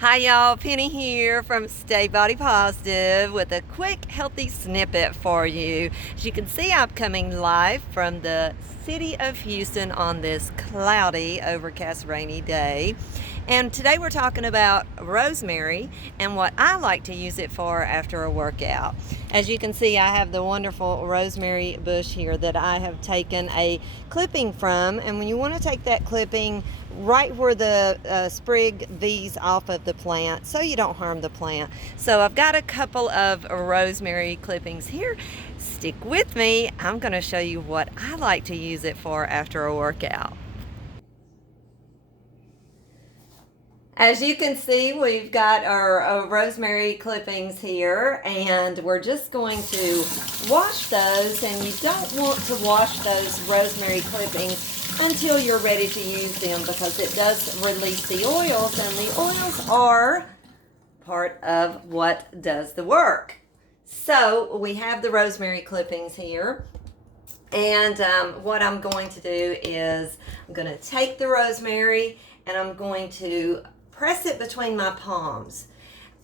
Hi y'all, Penny here from Stay Body Positive with a quick healthy snippet for you. As you can see, I'm coming live from the city of Houston on this cloudy, overcast, rainy day. And today we're talking about rosemary and what I like to use it for after a workout. As you can see, I have the wonderful rosemary bush here that I have taken a clipping from. And when you want to take that clipping right where the sprig V's off of the plant so you don't harm the plant. So I've got a couple of rosemary clippings here. Stick with me. I'm going to show you what I like to use it for after a workout. As you can see, we've got our rosemary clippings here, and we're just going to wash those. And you don't want to wash those rosemary clippings until you're ready to use them, because it does release the oils, and the oils are part of what does the work. So we have the rosemary clippings here. And what I'm going to do is I'm going to take the rosemary and I'm going to press it between my palms.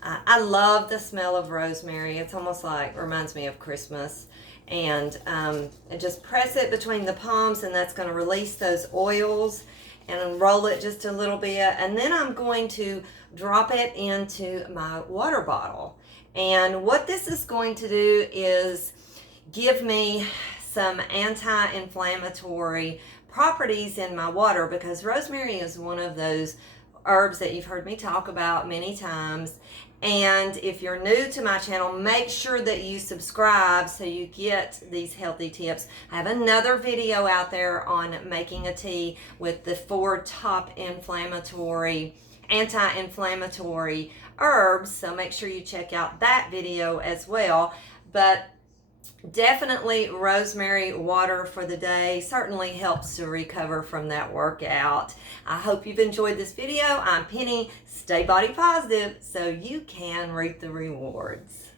I love the smell of rosemary. It's almost like, reminds me of Christmas. And just press it between the palms, and that's going to release those oils, and roll it just a little bit. And then I'm going to drop it into my water bottle. And what this is going to do is give me some anti-inflammatory properties in my water, because rosemary is one of those herbs that you've heard me talk about many times. And if you're new to my channel, make sure that you subscribe so you get these healthy tips. I have another video out there on making a tea with the 4 top anti-inflammatory herbs, so make sure you check out that video as well. But definitely rosemary water for the day certainly helps to recover from that workout. I hope you've enjoyed this video. I'm Penny. Stay body positive so you can reap the rewards.